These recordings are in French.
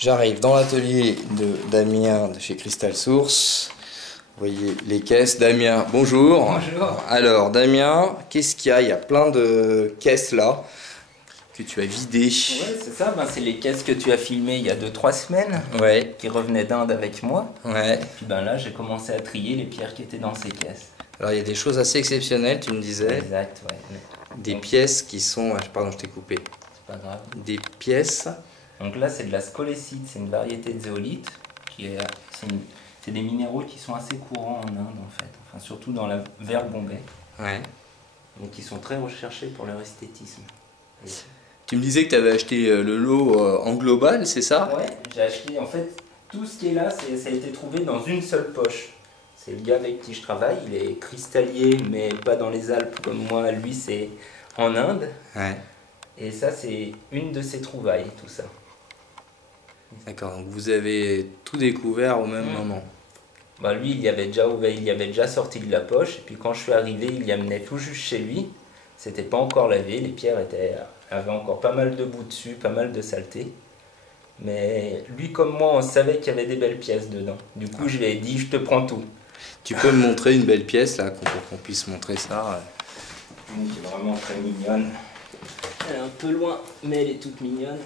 J'arrive dans l'atelier de Damien de chez Crystal Source. Vous voyez les caisses. Damien, bonjour. Bonjour. Alors Damien, qu'est-ce qu'il y a? Il y a plein de caisses là que tu as vidées. Ouais, c'est ça, c'est les caisses que tu as filmées il y a 2-3 semaines, Ouais. qui revenaient d'Inde avec moi. Ouais. Et puis là, j'ai commencé à trier les pierres qui étaient dans ces caisses. Alors il y a des choses assez exceptionnelles, tu me disais. Exact, ouais. Des pièces qui sont... Pardon, je t'ai coupé. C'est pas grave. Des pièces... Donc là, c'est de la scolécite, c'est une variété de zéolite. C'est des minéraux qui sont assez courants en Inde, en fait. Enfin, surtout dans la vers Bombay. Ouais. Donc qui sont très recherchés pour leur esthétisme. Et... Tu me disais que tu avais acheté le lot en global, c'est ça? Ouais, j'ai acheté, en fait, tout ce qui est là, ça a été trouvé dans une seule poche. C'est le gars avec qui je travaille, il est cristallier, mais pas dans les Alpes comme moi, lui c'est en Inde. Ouais. Et ça, c'est une de ses trouvailles, tout ça. D'accord, donc vous avez tout découvert au même moment. Bah lui, il y avait déjà ouvert, il y avait déjà sorti de la poche, et puis quand je suis arrivé, il y amenait tout juste chez lui. C'était pas encore lavé, les pierres avaient encore pas mal de boue dessus, pas mal de saleté. Mais lui comme moi, on savait qu'il y avait des belles pièces dedans. Du coup, je lui ai dit, je te prends tout. Tu peux me montrer une belle pièce là, pour qu'on puisse montrer ça? Une qui est vraiment très mignonne. Elle est un peu loin, mais elle est toute mignonne.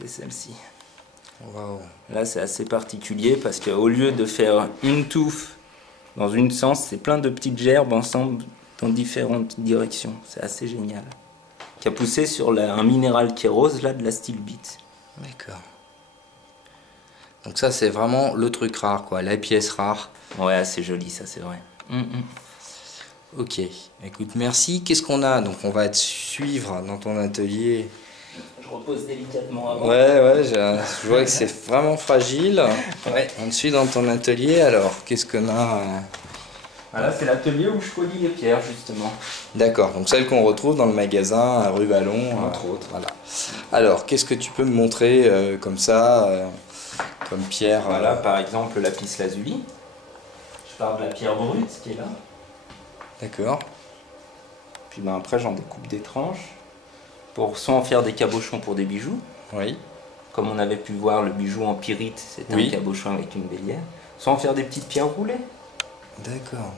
C'est celle-ci. Wow. Là, c'est assez particulier parce qu'au lieu de faire une touffe dans une sens, c'est plein de petites gerbes ensemble dans différentes directions. C'est assez génial. Qui a poussé sur un minéral qui est rose, là, de la stilbite. D'accord. Donc ça, c'est vraiment le truc rare, quoi, la pièce rare. Ouais, assez joli, ça, c'est vrai. Ok, écoute, merci. Qu'est-ce qu'on a? Donc on va te suivre dans ton atelier. Je repose délicatement avant. Ouais, je vois que c'est vraiment fragile. Ouais. On te suit dans ton atelier, alors qu'est-ce qu'on a? Voilà, c'est l'atelier où je polis les pierres, justement. D'accord, donc celle qu'on retrouve dans le magasin à rue Vallon. Entre autres. Voilà. Alors, qu'est-ce que tu peux me montrer comme ça, comme pierre? Voilà, par exemple, lapis lazuli. Je parle de la pierre brute qui est là. D'accord. Puis après, j'en découpe des tranches pour soit en faire des cabochons pour des bijoux. Oui. Comme on avait pu voir, le bijou en pyrite, c'était un cabochon avec une bélière. Soit en faire des petites pierres roulées. D'accord.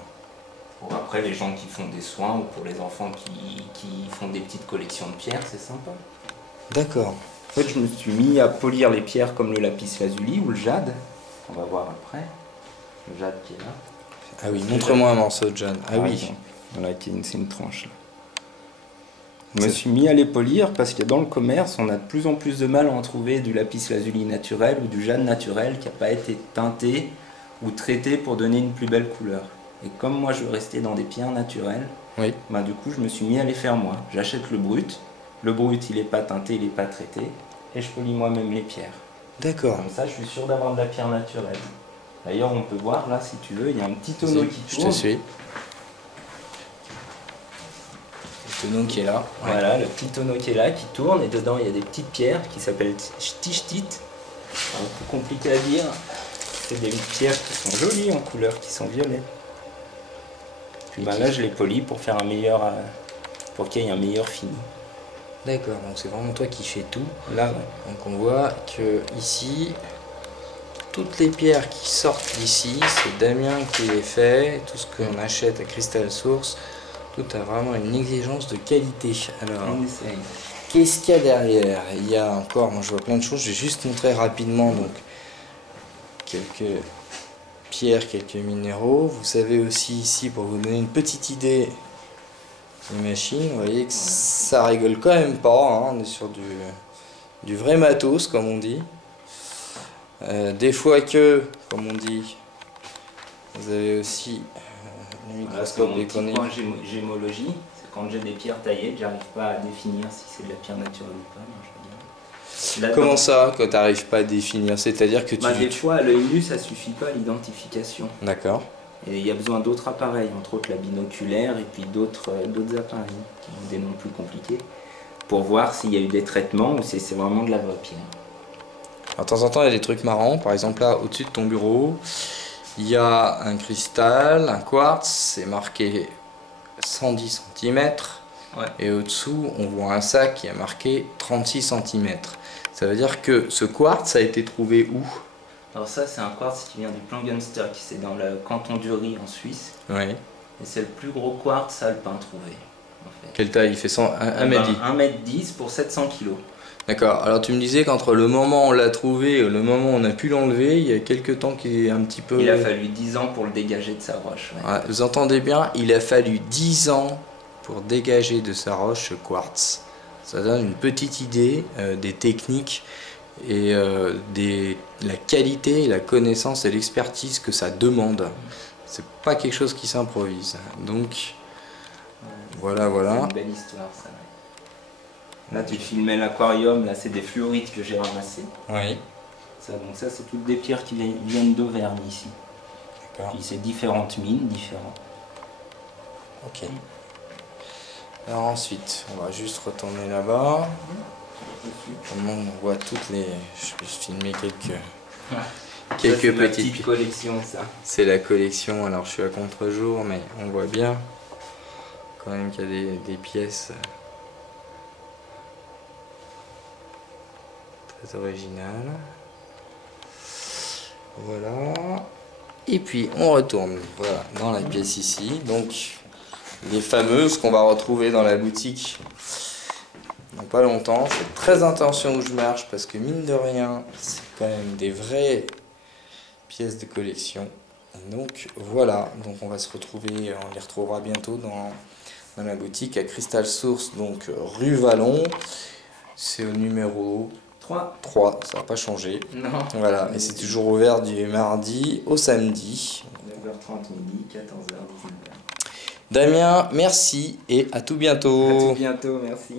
Pour après, les gens qui font des soins ou pour les enfants qui font des petites collections de pierres, c'est sympa. D'accord. En fait, je me suis mis à polir les pierres comme le lapis lazuli ou le jade. On va voir après. Le jade qui est là. Ah oui, montre-moi un morceau de jade. Ah oui. Voilà, c'est une tranche là. Je me suis mis à les polir parce que dans le commerce, on a de plus en plus de mal à en trouver du lapis lazuli naturel ou du jade naturel qui n'a pas été teinté ou traité pour donner une plus belle couleur. Et comme moi je veux rester dans des pierres naturelles, oui. Du coup je me suis mis à les faire moi. J'achète le brut il n'est pas teinté, il n'est pas traité, et je polis moi-même les pierres. D'accord. Comme ça je suis sûr d'avoir de la pierre naturelle. D'ailleurs on peut voir là si tu veux, il y a un petit tonneau qui tourne. Je te suis. Le tonneau qui est là. Voilà, le petit tonneau qui est là, qui tourne, et dedans il y a des petites pierres qui s'appellent tichtites. Un peu compliqué à dire. C'est des pierres qui sont jolies en couleur, qui sont violettes. Puis là je les polis pour faire pour qu'il y ait un meilleur fini. D'accord, donc c'est vraiment toi qui fais tout. Là, ouais. Donc on voit que ici, toutes les pierres qui sortent d'ici, c'est Damien qui les fait. Tout ce qu'on achète à Crystal Source, tout a vraiment une exigence de qualité. Alors, On essaye. qu'est-ce qu'il y a derrière? Il y a encore, moi je vois plein de choses, je vais juste montrer rapidement donc quelques pierres, quelques minéraux. Vous savez aussi ici, pour vous donner une petite idée, les machines, vous voyez que ça rigole quand même pas, hein. On est sur du vrai matos comme on dit. Des fois que, comme on dit, vous avez aussi le microscope d'économie. Mon gémologie, c'est quand j'ai des pierres taillées, j'arrive pas à définir si c'est de la pierre naturelle ou pas. Comment ça, quand tu n'arrives pas à définir? C'est-à-dire que des fois, à l'œil nu, ça suffit pas à l'identification. D'accord. Et il y a besoin d'autres appareils, entre autres la binoculaire et puis d'autres appareils qui ont des noms plus compliqués, pour voir s'il y a eu des traitements ou si c'est vraiment de la vraie pierre. Alors, de temps en temps, il y a des trucs marrants. Par exemple, là, au-dessus de ton bureau, il y a un cristal, un quartz, c'est marqué 110 cm. Ouais. Et au-dessous, on voit un sac qui a marqué 36 cm. Ça veut dire que ce quartz a été trouvé où? Alors ça, c'est un quartz qui vient du Plan Gunster, qui c'est dans le canton d'Uri en Suisse. Oui. Et c'est le plus gros quartz alpin trouvé. En fait. Quelle taille? Il fait 1 mètre 10. 1 mètre 10 pour 700 kg. D'accord. Alors tu me disais qu'entre le moment où on l'a trouvé et le moment où on a pu l'enlever, il y a quelques temps qu'il est un petit peu... Il a fallu 10 ans pour le dégager de sa roche. Ouais. Ouais, vous entendez bien, il a fallu 10 ans pour dégager de sa roche ce quartz. Ça donne une petite idée des techniques et la qualité, la connaissance et l'expertise que ça demande. C'est pas quelque chose qui s'improvise. Donc voilà. C'est une belle histoire ça. Ouais. Là tu filmais l'aquarium, là c'est des fluorites que j'ai ramassés. Oui. Ça, donc ça c'est toutes des pierres qui viennent d'Auvergne ici. D'accord. Puis c'est différentes mines, différents. Ok. Alors ensuite, on va juste retourner là-bas. Comment on voit toutes les... Je vais filmer quelques petites pièces. Collection ça. C'est la collection, alors je suis à contre-jour, mais on voit bien quand même qu'il y a des pièces très originales. Voilà. Et puis on retourne voilà, dans la pièce ici. Donc les fameuses qu'on va retrouver dans la boutique dans pas longtemps. Je fais très attention où je marche parce que mine de rien, c'est quand même des vraies pièces de collection. Donc voilà, donc on va se retrouver, on les retrouvera bientôt dans la boutique à Crystal Source, donc rue Vallon. C'est au numéro 3, ça n'a pas changé. Non. Voilà, et c'est toujours ouvert du mardi au samedi. 9h30 midi, 14h 19h. Damien, merci et à tout bientôt. À tout bientôt, merci.